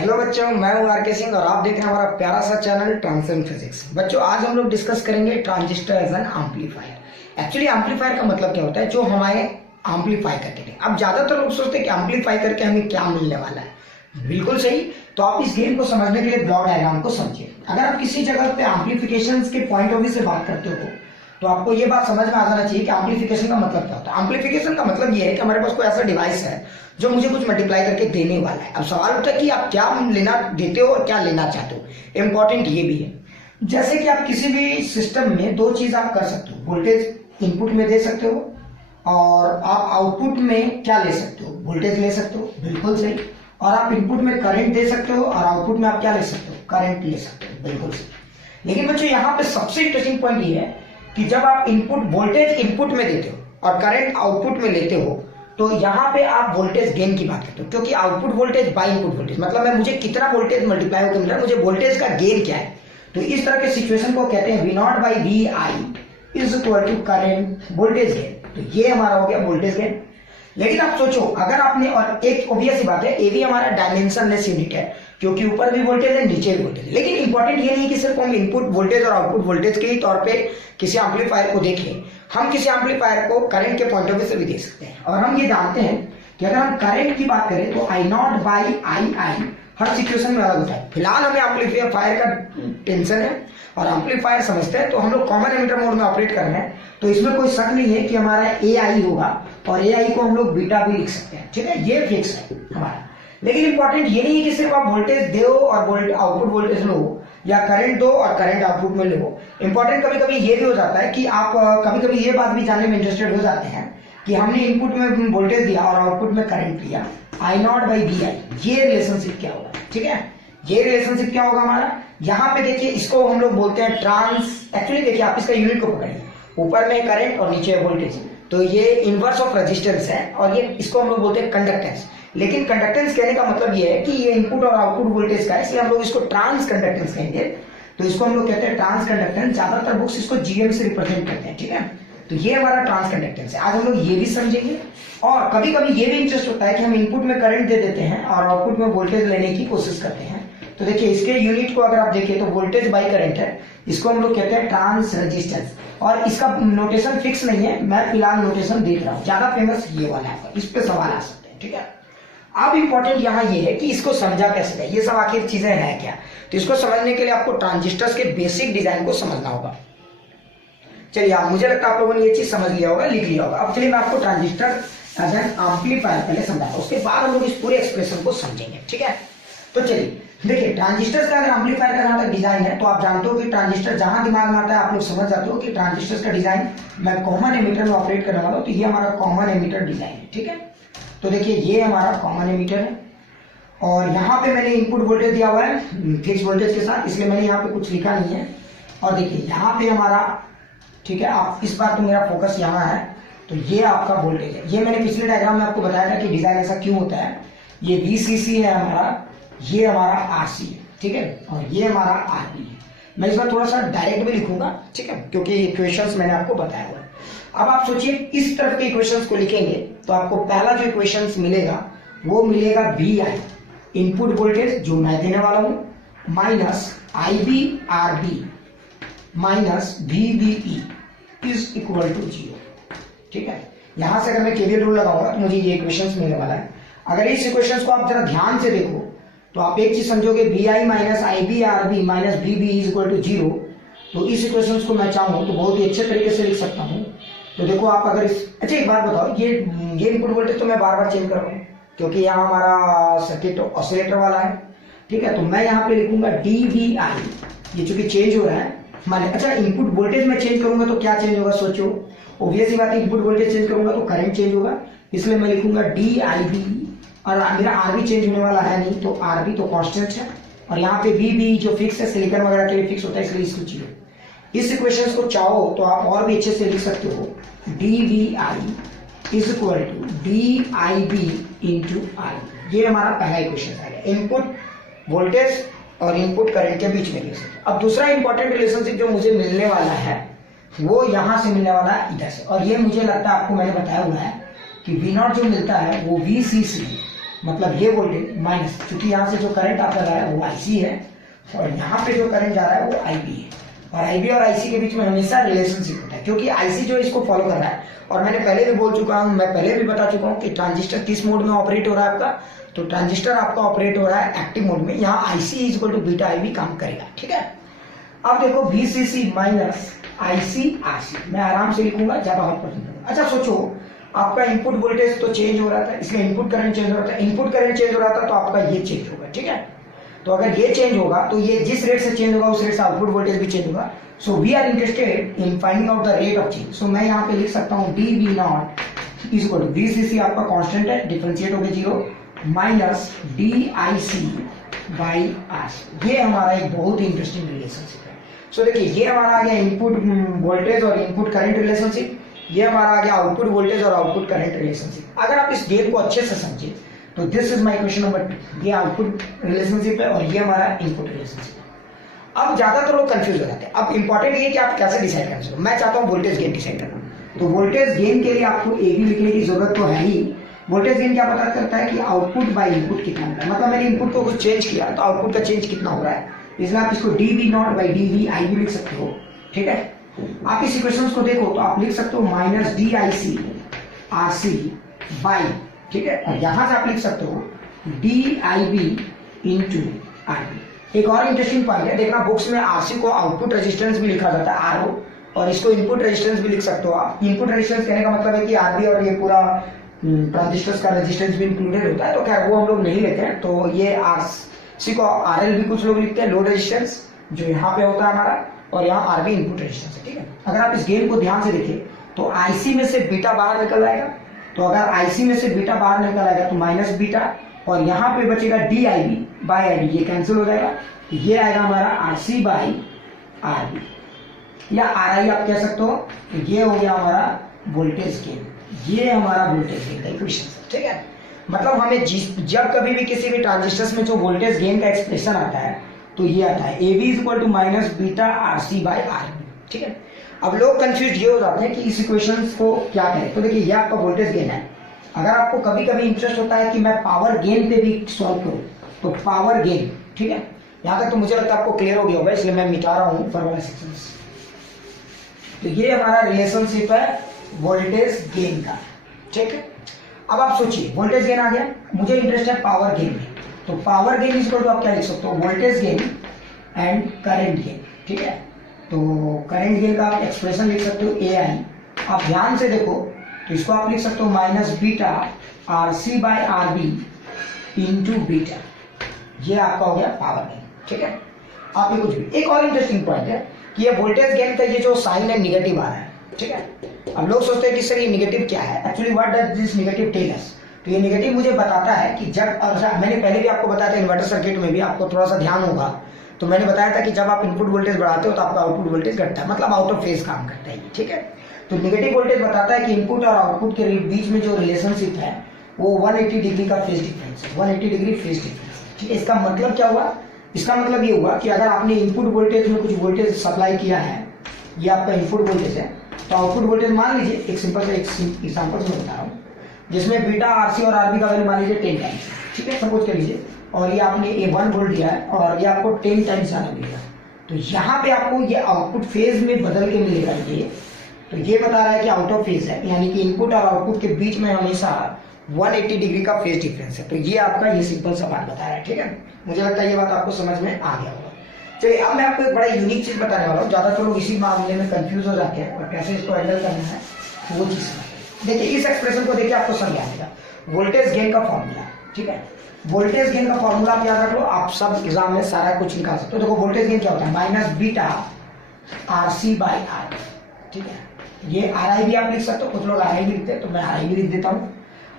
Hello बच्चों, मैं हूं आर के सिंह और आप देख रहे हैं हमारा प्यारा सा चैनल ट्रांसेंड फिजिक्स। बच्चों, आज हम लोग डिस्कस करेंगे transistor as an amplifier. Actually amplifier का मतलब क्या होता है? जो हमारे एम्पलीफाई करके दे। अब ज्यादातर लोग सोचते हैं कि एम्पलीफाई करके हमें क्या मिलने वाला है। बिल्कुल सही। तो आप इस गेम को समझने के लिए ब्लॉक डायग्राम को समझिए। अगर आप किसी जगह पे एम्पलीफिकेशन के पॉइंट ऑफ व्यू से बात करते हो तो आपको ये बात समझ में आ जाना चाहिए कि एम्पलीफिकेशन का मतलब क्या होता है। एम्पलीफिकेशन का मतलब ये है कि हमारे पास कोई ऐसा डिवाइस है जो मुझे कुछ मल्टीप्लाई करके देने वाला है। अब सवाल उठता है कि आप क्या लेना देते हो और क्या लेना चाहते हो। इंपॉर्टेंट ये भी है, जैसे कि आप किसी भी सिस्टम में दो चीज आप कर सकते हो। वोल्टेज इनपुट में दे सकते हो और आप आउटपुट में क्या ले सकते हो? वोल्टेज ले सकते हो। बिल्कुल सही। और आप इनपुट में करंट दे सकते हो और आउटपुट में आप क्या ले सकते हो? करंट ले सकते हो। बिल्कुल सही। लेकिन बच्चों, यहाँ पे सबसे इंटरेस्टिंग पॉइंट ये है कि जब आप इनपुट वोल्टेज इनपुट में देते हो और करंट आउटपुट में लेते हो तो यहाँ पे आप वोल्टेज गेन की बात करते हो, क्योंकि output voltage by input voltage मतलब है मुझे कितना वोल्टेज मल्टीप्लाई होकर मिल रहा है, मुझे वोल्टेज का गेन क्या है। तो इस तरह के सिचुएशन को कहते हैं V0 by VI is equal to current voltage gain. तो ये हमारा हो गया वोल्टेज गेन। लेकिन आप सोचो, अगर आपने, और एक ऑब्वियस सी बात है, ए भी हमारा डायमेंशनलेस यूनिट है क्योंकि ऊपर भी वोल्टेज है नीचे भी वोल्टेज है। लेकिन इंपॉर्टेंट ये नहीं कि सिर्फ हम इनपुट वोल्टेज और आउटपुट वोल्टेज के ही तौर पे किसी एम्पलीफायर को देखें। हम किसी एम्पलीफायर को करंट के पॉइंट ऑफ व्यू से भी देख सकते हैं। और हम ये जानते हैं कि अगर हम करंट की बात करें तो I0 by II her situation में अलग होता है। फिलहाल हमें एम्पलीफायर का टेंशन है और एम्पलीफायर समझते हैं, तो हम लोग कॉमन एमिटर मोड में ऑपरेट कर रहे हैं। तो इसमें कोई शक नहीं है कि हमारा AI होगा और AI को हम लोग बीटा भी लिख सकते हैं। ठीक है, ये फिक्स है हमारा। लेकिन इंपॉर्टेंट ये नहीं है कि सिर्फ आप वोल्टेज दो और आउटपुट वोल्टेज लो, या करंट दो और करंट आउटपुट में लो। इंपॉर्टेंट कभी कभी ये भी हो जाता है कि आप कभी कभी ये बात भी जानने में इंटरेस्टेड हो जाते हैं कि हमने इनपुट में वोल्टेज दिया और आउटपुट में करंट दिया, I0 बाई VI, ये रिलेशनशिप क्या होगा? ठीक है, ये रिलेशनशिप क्या होगा हमारा? यहाँ पे देखिए, इसको हम लोग बोलते हैं एक्चुअली देखिए, आप इसका यूनिट को पकड़िए। ऊपर में करंट और नीचे वोल्टेज, तो ये इनवर्स ऑफ रेजिस्टेंस है और ये इसको हम लोग बोलते हैं कंडक्टेंस। लेकिन कंडक्टेंस कहने का मतलब ये है कि ये इनपुट और आउटपुट वोल्टेज का है, इसलिए हम लोग इसको ट्रांस कंडक्टेंस कहेंगे। तो इसको हम लोग कहते हैं ट्रांस कंडक्टेंस। ज्यादातर बुक्स इसको GM से रिप्रेजेंट करते हैं। ठीक है, तो ये हमारा ट्रांस कंडक्टेंस है। आज हम लोग ये भी समझेंगे। और कभी कभी ये भी इंटरेस्ट होता है कि हम इनपुट में करंट दे देते हैं और आउटपुट में वोल्टेज लेने की कोशिश करते हैं। तो देखिए, इसके यूनिट को अगर आप देखिए तो वोल्टेज बाई करंट है, इसको हम लोग कहते हैं ट्रांस रेजिस्टेंस। और इसका नोटेशन फिक्स नहीं है, मैं फिलहाल नोटेशन देख रहा हूँ। ज्यादा फेमस ये वाला है, इस पे सवाल आ सकते हैं। ठीक है, अब इंपॉर्टेंट यहाँ ये है कि इसको समझा कैसे जाए, ये सब आखिर चीजें हैं क्या। तो इसको समझने के लिए आपको ट्रांजिस्टर्स के बेसिक डिजाइन को समझना होगा। चलिए, आप, मुझे लगता है आप लोगों ने ये चीज समझ लिया होगा, लिख लिया होगा। अब चलिए मैं आपको ट्रांजिस्टर एज एन एम्पलीफायर पहले समझाता हूँ, उसके बाद हम लोग इस पूरे एक्सप्रेशन को समझेंगे। ठीक है, तो चलिए देखिए, ट्रांजिस्टर का अगर एम्पलीफायर का जहां तक डिजाइन है तो आप जानते हो कि ट्रांजिस्टर जहां दिमाग में आता है आप लोग समझ जाते हो कि ट्रांजिस्टर का डिजाइन, मैं कॉमन एमिटर में ऑपरेट करने वाला हूं। तो ये हमारा कॉमन एमिटर डिजाइन है। ठीक है, तो देखिए ये हमारा कॉमन एमिटर है और यहाँ पे मैंने इनपुट वोल्टेज दिया हुआ है फिक्स वोल्टेज के साथ, इसलिए मैंने यहाँ पे कुछ लिखा नहीं है। और देखिए यहाँ पे हमारा, ठीक है, आप इस बार तो मेरा फोकस यहाँ है, तो ये आपका वोल्टेज है। ये मैंने पिछले डायग्राम में आपको बताया था कि डिजाइन ऐसा क्यों होता है। ये VCC है हमारा, ये हमारा RC है। ठीक है, और ये हमारा RB है। मैं इस बार थोड़ा सा डायरेक्ट भी लिखूंगा, ठीक है, क्योंकि इक्वेशंस मैंने आपको बताया हुआ है। अब आप सोचिए, इस तरह के इक्वेशंस को लिखेंगे तो आपको पहला जो इक्वेशंस मिलेगा वो मिलेगा VI, इनपुट वोल्टेज जो मैं देने वाला हूं, minus IB RB minus VBE is equal to 0। ठीक है, यहां से अगर मैं KVL रूल लगाऊंगा तो मुझे ये इक्वेशंस मिलने वाला है। अगर इस इक्वेशंस को आप जरा ध्यान से देखो तो आप एक चीज समझोगे, VI minus IB RB minus VB is equal to 0। तो इस इक्वेशंस को मैं चाहूँ तो बहुत ही अच्छे तरीके से लिख सकता हूँ। तो देखो आप अगर अच्छा एक बात बताओ, ये इनपुट वोल्टेज तो मैं बार बार चेंज कर रहा हूँ क्योंकि यहाँ हमारा सर्किट ऑसिलेटर वाला है। ठीक है, तो मैं यहाँ पे लिखूंगा DVI, ये चूंकि चेंज हो रहा है मान लिया। अच्छा, इनपुट वोल्टेज में चेंज करूंगा तो क्या चेंज होगा? सोचो, ऑब्वियस ही बात है, इनपुट वोल्टेज चेंज करूंगा तो करंट चेंज होगा, इसलिए मैं लिखूंगा DIB। और मेरा RB चेंज होने वाला है नहीं, तो RB तो कांस्टेंट है। और यहाँ पे VB जो फिक्स है, सिलिकॉन वगैरह के लिए फिक्स होता है, इसलिए इसको 0। इस इक्वेशन को चाहो तो आप और भी अच्छे से लिख सकते हो, DVI is equal to DIB into I। ये हमारा पहला इक्वेशन है, इनपुट वोल्टेज और इनपुट करंट के बीच में लिख सकते हो। अब दूसरा इंपॉर्टेंट रिलेशनशिप जो मुझे मिलने वाला है वो यहां से मिलने वाला है इधर से, और ये मुझे लगता है आपको मैंने बताया हुआ है कि V0 जो मिलता है वो VCC मतलब ये वोल्टेज माइनस, क्योंकि यहाँ से जो करंट आता रहा है वो आईसी है और यहाँ पे जो करंट जा रहा है वो आईबी है, और आईबी और आईसी के बीच में हमेशा रिलेशनशिप होता है, क्योंकि आईसी जो इसको फॉलो कर रहा है, और मैंने पहले भी बोल चुका हूँ, मैं पहले भी बता चुका हूँ कि ट्रांजिस्टर किस मोड में ऑपरेट हो रहा है आपका, तो ट्रांजिस्टर आपका ऑपरेट हो रहा है एक्टिव मोड में, यहाँ IC is equal to beta IB काम करेगा, ठीक है। अब देखो VCC माइनस आईसी आरसी, मैं आराम से लिखूंगा, ज्यादा हॉट पसंद करूंगा। अच्छा सोचो, आपका इनपुट वोल्टेज तो चेंज हो रहा था, इसलिए इनपुट करंट चेंज हो रहा था, इनपुट करंट चेंज हो रहा था तो आपका ये चेंज होगा, ठीक है। तो अगर ये चेंज होगा तो ये जिस रेट से चेंज होगा उस रेट से आउटपुट वोल्टेज भी चेंज होगा। So we are interested in finding out the rate of change. So मैं यहाँ पे लिख सकता हूँ d v nought is equal to VCC आपका कांस्टेंट है, डिफरेंशिएट हो गया 0 माइनस DIC बाई आर। ये हमारा एक बहुत ही इंटरेस्टिंग रिलेशनशिप है। सो देखिए, ये हमारा आ गया इनपुट वोल्टेज और इनपुट करंट रिलेशनशिप, ये हमारा आ गया आउटपुट वोल्टेज और आउटपुट करंट रिलेशनशिप। अगर आप इस गेम को अच्छे से समझे तो this is my question number 2। ये आउटपुट रिलेशनशिप है और ये हमारा इनपुट रिलेशनशिप है। अब ज्यादातर लोग कंफ्यूज हो जाते हैं। अब इंपॉर्टेंट ये कि आप कैसे डिसाइड कर सकते हो। मैं चाहता हूं वोल्टेज गेन डिसाइड करना, तो वोल्टेज गेन के लिए आपको एबी लिखने की जरूरत तो है ही। वोल्टेज गेन क्या पता करता है कि आउटपुट बाई इनपुट कितना होता है, मतलब मैंने इनपुट को कुछ चेंज किया तो आउटपुट का चेंज कितना हो रहा है, इसलिए आप इसको d v nought by d v i भी लिख सकते हो, ठीक है। आप इस इक्वेशंस को देखो तो आप लिख सकते हो माइनस DIC RC बाई, ठीक है, और यहां से आप लिख सकते हो DIB इंटू RB। एक और इंटरेस्टिंग पॉइंट है, देखना बुक्स में RC को आउटपुट रेजिस्टेंस भी लिखा जाता है RO, और इसको इनपुट रेजिस्टेंस भी लिख सकते हो आप। इनपुट रेजिस्टेंस कहने का मतलब है कि RB और ये पूरा ट्रांजिस्टर्स का रेजिस्टेंस भी इंक्लूडेड होता है, तो खैर वो हम लोग नहीं लेते हैं। तो ये RC को RL भी कुछ लोग लिखते हैं, लोड रेजिस्टेंस, जो यहाँ पे होता है हमारा, और यहाँ RB इनपुट रेजिस्टेंस है, ठीक है। अगर आप इस गेम को ध्यान से देखें तो IC में से बीटा बाहर निकल आएगा, तो अगर IC में से बीटा बाहर निकल आएगा तो माइनस बीटा, और यहाँ पे बचेगा DIB बाई IB, ये कैंसिल हो जाएगा, ये आएगा हमारा RC बाई RB या RI आप कह सकते हो। तो ये हो गया हमारा वोल्टेज गेन, ये हमारा वोल्टेज गेन का इक्वेशन, ठीक है। मतलब हमें जब कभी भी किसी भी ट्रांजिस्टर्स में जो वोल्टेज गेन का एक्सप्रेशन आता है तो ये आता है AB is equal to minus beta RC by RB, ठीक है। अब लोग कंफ्यूज ये हो जाते हैं कि इस इक्वेशन को क्या करें। तो देखिए, ये आपका वोल्टेज गेन है। अगर आपको कभी कभी इंटरेस्ट होता है कि मैं पावर गेन पे भी सॉल्व करूं, तो पावर गेन, ठीक है, यहां तक तो मुझे लगता है आपको क्लियर हो गया होगा, इसलिए मैं मिटा रहा हूं ऊपर वाला सेक्शन। तो ये हमारा रिलेशनशिप है वोल्टेज गेन का, ठीक है। अब आप सोचिए, वोल्टेज गेन आ गया, मुझे इंटरेस्ट है पावर गेन में, तो power gain is equal to आप क्या लिख सकते हो, voltage gain and current gain, ठीक है। तो करंट गेन का आप एक्सप्रेशन लिख सकते हो AI। आप ध्यान से देखो तो इसको आप लिख सकते हो minus beta RC by RB into beta, ये आपका हो गया पावर गेन, ठीक है। आप ये कुछ भी, एक और इंटरेस्टिंग पॉइंट है कि ये वोल्टेज गेन का ये जो साइन है निगेटिव आ रहा है, ठीक है। अब लोग सोचते हैं कि सर ये निगेटिव क्या है, actually what does this negative tell us. तो ये निगेटिव मुझे बताता है कि जब, मैंने पहले भी आपको बताया था इन्वर्टर सर्किट में भी, आपको थोड़ा सा ध्यान होगा, तो मैंने बताया था कि जब आप इनपुट वोल्टेज बढ़ाते हो तो आपका आउटपुट वोल्टेज घटता है, मतलब आउट ऑफ फेज काम करता है, ठीक है। तो निगेटिव वोल्टेज बताता है कि इनपुट और आउटपुट के बीच में जो रिलेशनशिप है वो 180 डिग्री का फेज डिफरेंस है, 180 डिग्री फेज डिफरेंस, ठीक है। इसका मतलब क्या हुआ, इसका मतलब ये हुआ कि अगर आपने इनपुट वोल्टेज में कुछ वोल्टेज सप्लाई किया है, ये आपका इनपुट वोल्टेज है, तो आउटपुट वोल्टेज मान लीजिए, एक सिंपल से एग्जांपल से बता रहा हूँ, जिसमें बीटा RC और RB का वैल्यू मान लीजिए 10 टाइम्स, ठीक है, सपोज कर लीजिए, और ये आपने 1 वोल्ट दिया है और ये आपको 10 टाइम्स ज्यादा मिलेगा, तो यहाँ पे आपको ये आउटपुट फेज में बदल के मिलेगा ये, तो ये बता रहा है कि आउट ऑफ फेज है, यानी कि इनपुट और आउटपुट के बीच में हमेशा 180 डिग्री का फेज डिफरेंस है। तो ये आपका ये सिंपल सा बात बता रहा है, ठीक है। मुझे लगता है ये बात आपको समझ में आ गया होगा। चलिए, अब मैं आपको एक बड़ा यूनिक चीज बताने वाला हूँ, ज्यादातर लोग इसी मामले में कंफ्यूज हो जाते हैं और कैसे इसको हैंडल करना है वो चीज समझिए। देखिए, इस एक्सप्रेशन को देखिए, आपको समझ आएगा वोल्टेज गेन का फॉर्मूला, ठीक है। वोल्टेज गेन का फॉर्मूला आप याद रख लो, आप सब एग्जाम में सारा कुछ निकाल सकते हो। देखो, वोल्टेज गेन क्या होता है, minus beta RC by RB, ठीक है। ये RI भी आप लिख सकते हो, कुछ लोग RI भी लिखते हैं, तो मैं RI भी लिख देता हूँ।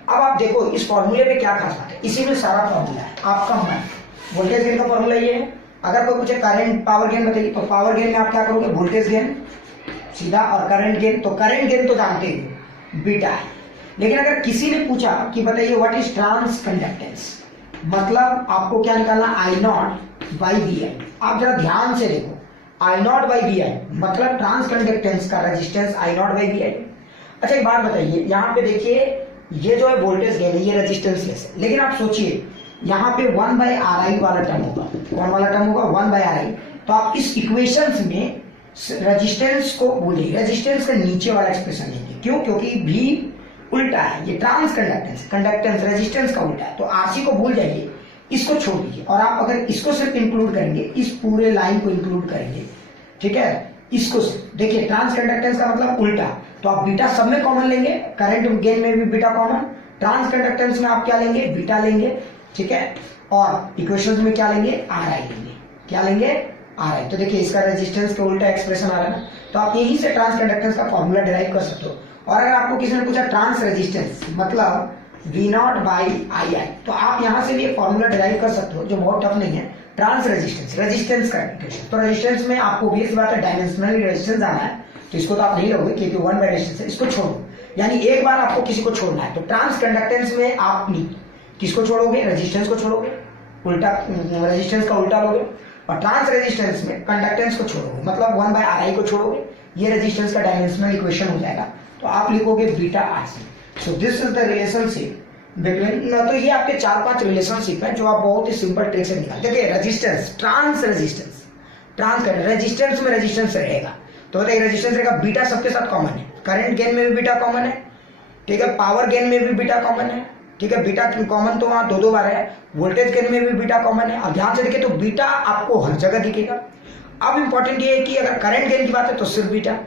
अब आप देखो इस फॉर्मूले में क्या खास बात है, इसी में सारा फॉर्मूला है, आपका मन। वोल्टेज गेन का फॉर्मूला ये है, अगर कोई पूछे करंट पावर गेन बताइए, तो पावर गेन में आप क्या करोगे, वोल्टेज गेन सीधा, और करंट गेन, तो करंट गेन तो जानते ही बीटा है। लेकिन अगर किसी ने पूछा कि बताइए व्हाट इज ट्रांस कंडक्टेंस, मतलब आपको क्या निकालना, I0 बाई VI। आप जरा ध्यान से देखो, I0 बाई VI मतलब ट्रांस कंडक्टेंस का रेजिस्टेंस I0 बाई VI। अच्छा, एक बात बताइए, यहाँ पे देखिए ये जो है वोल्टेज गेन है, ये रेजिस्टेंस लेस है। लेकिन आप सोचिए यहाँ पे 1/Ri वाला टर्म होगा, कौन वाला टर्म होगा, 1/Ri। तो आप इस इक्वेशंस में रेजिस्टेंस को भूलिए, रेजिस्टेंस का नीचे वाला एक्सप्रेशन लेंगे। क्यों? क्योंकि भी उल्टा है, ये ट्रांस कंडक्टेंस, कंडक्टेंस रेजिस्टेंस का उल्टा है। तो आरसी को भूल जाइए, इसको छोड़ दीजिए, और आप अगर इसको सिर्फ इंक्लूड करेंगे, इस पूरे लाइन को इंक्लूड करेंगे, ठीक है, इसको देखिए, ट्रांस कंडक्टेंस का मतलब उल्टा। तो आप बीटा सब में कॉमन लेंगे, करंट गेन में भी बीटा कॉमन, ट्रांस कंडक्टेंस में आप क्या लेंगे, बीटा लेंगे, ठीक है, और इक्वेशंस में क्या लेंगे, आर आई लेंगे, क्या लेंगे, आर आई। तो देखिए इसका रेजिस्टेंस के उल्टा एक्सप्रेशन आ रहा है ना, तो आप यहीं से ट्रांस कंडक्टेंस का फॉर्मूला डिराइव कर सकते हो। और अगर आपको किसी ने पूछा ट्रांस रेजिस्टेंस मतलब V0/II, तो आप यहां से भी एक फॉर्मूला डिराइव कर सकते हो जो बहुत टफ नहीं है, ट्रांस रेजिस्टेंस, रेजिस्टेंस का इक्वेशन। तो रेजिस्टेंस में आपको भी इस बात है डायमेंशनल रेजिस्टेंस आना है, तो इसको तो आप नहीं लोगे क्योंकि 1/रेजिस्टेंस है, इसको छोड़ो, यानी एक बार आपको किसी को छोड़ना है। तो ट्रांस कंडक्टेंस में आप किसको छोड़ोगे, रेजिस्टेंस को छोड़ोगे, उल्टा रेजिस्टेंस का उल्टा लोगे, और ट्रांस रेजिस्टेंस में कंडक्टेंस को छोड़ोगे, मतलब 1/Ri को छोड़ोगे, ये रेजिस्टेंस का डायमेंशनल इक्वेशन हो जाएगा। तो आप लिखोगे beta RC. So this is the relationship between, तो ये आपके 4-5 रिलेशनशिप है जो आप बहुत ही सिंपल ट्रिक से निकाल। देखिए resistance, trans resistance, trans resistance में रेजिस्टेंस रहेगा, तो देखिए रेजिस्टेंस रहेगा, बीटा सबके साथ कॉमन है, करंट गेन में भी बीटा कॉमन है, ठीक है, पावर गेन में भी बीटा कॉमन है, ठीक है, बीटा कॉमन तो वहां 2-2 बार है, वोल्टेज गेन में भी बीटा कॉमन है। अब ध्यान से देखिए तो बीटा आपको हर जगह दिखेगा। अब इंपॉर्टेंट ये है कि अगर करंट गेन की बात है तो सिर्फ बीटा,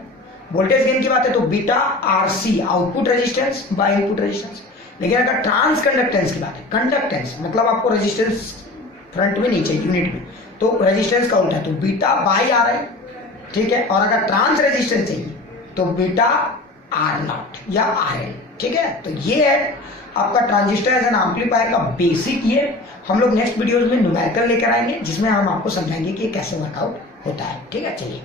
वोल्टेज गेन की बात है तो beta RC, output resistance by input resistance. लेकिन अगर ट्रांस कंडक्टेंस की बात है, कंडक्टेंस मतलब आपको रेजिस्टेंस फ्रंट में नहीं चाहिए यूनिट में, तो रेजिस्टेंस का उल्टा है, तो बीटा बाई आर आई, ठीक है। और अगर ट्रांस रेजिस्टेंस चाहिए तो बीटा आर नॉट या आर एल, ठीक है। तो ये है आपका ट्रांजिस्टर एज एन एम्पलीफायर का बेसिक। ये हम लोग नेक्स्ट वीडियोज में न्यूमेरिकल लेकर आएंगे जिसमें हम आपको समझाएंगे कि कैसे वर्कआउट होता है, ठीक है। चलिए।